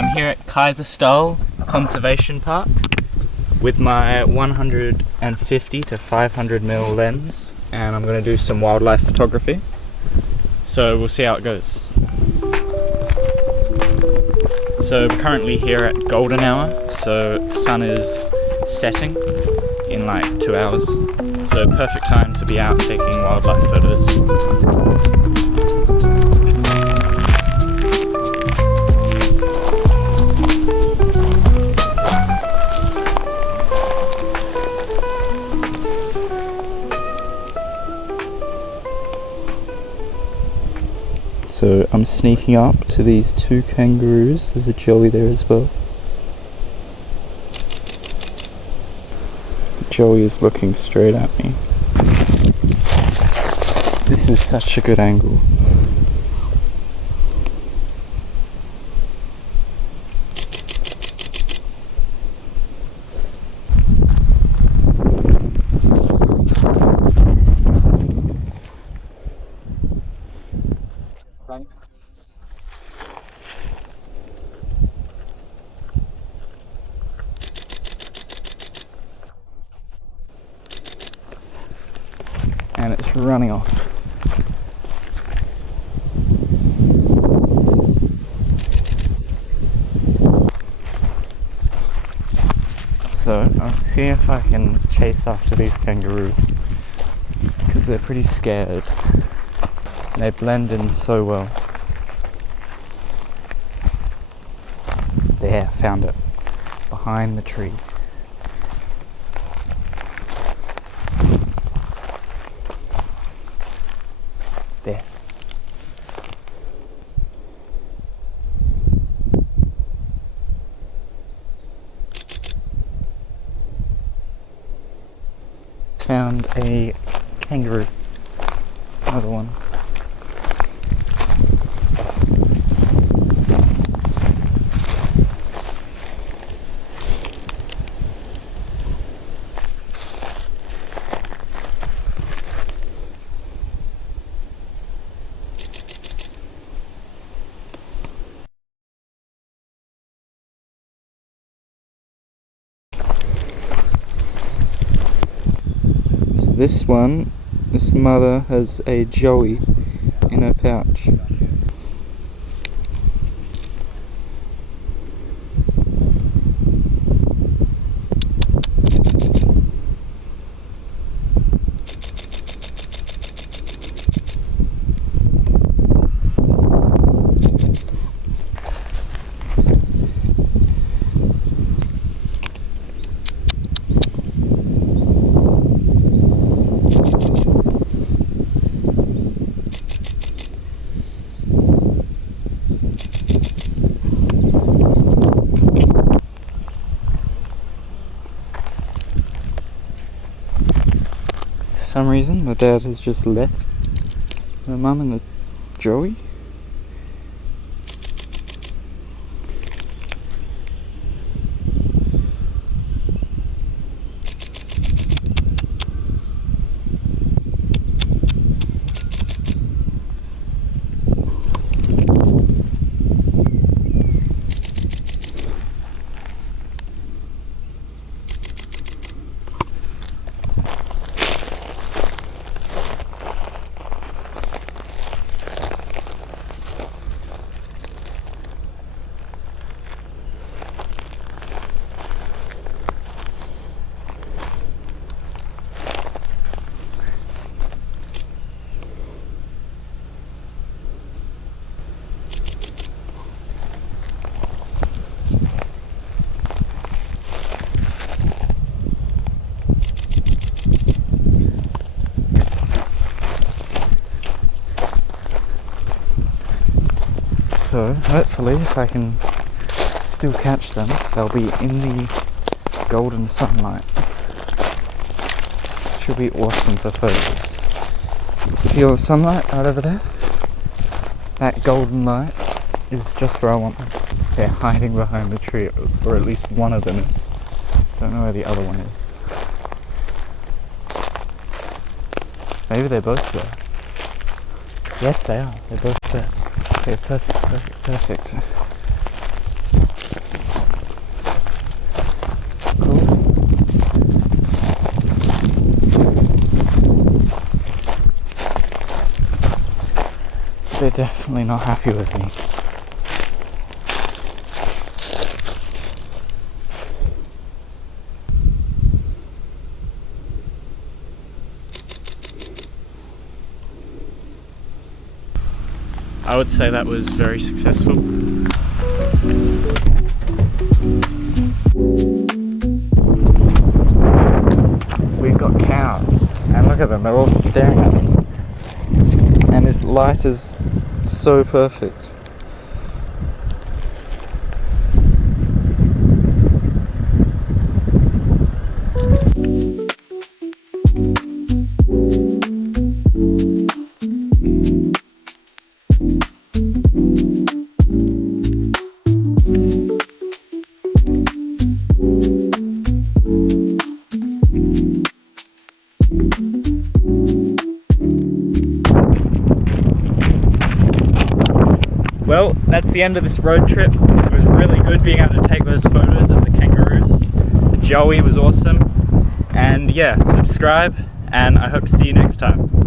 I'm here at Kaiserstuhl Conservation Park with my 150 to 500mm lens, and I'm going to do some wildlife photography. So we'll see how it goes. So we're currently here at golden hour, so the sun is setting in like 2 hours. So perfect time to be out taking wildlife photos. So I'm sneaking up to these two kangaroos. There's a joey there as well. The joey is looking straight at me. This is such a good angle. And it's running off. So I'm seeing if I can chase after these kangaroos, because they're pretty scared. They blend in so well. There, found it. Behind the tree. There. Found a kangaroo. Another one. This mother has a joey in her pouch. For some reason the dad has just left the mum and the joey. So hopefully, if I can still catch them, they'll be in the golden sunlight. Should be awesome for photos. See all the sunlight right over there? That golden light is just where I want them. They're hiding behind the tree, or at least one of them is. Don't know where the other one is. Maybe they're both there. Yes, they are. They're both there. Okay, perfect. they're definitely not happy with me. I would say that was very successful. We've got cows, and look at them, they're all staring at me. And this light is so perfect. Well, that's the end of this road trip. It was really good being able to take those photos of the kangaroos. Joey was awesome. And yeah, subscribe, and I hope to see you next time.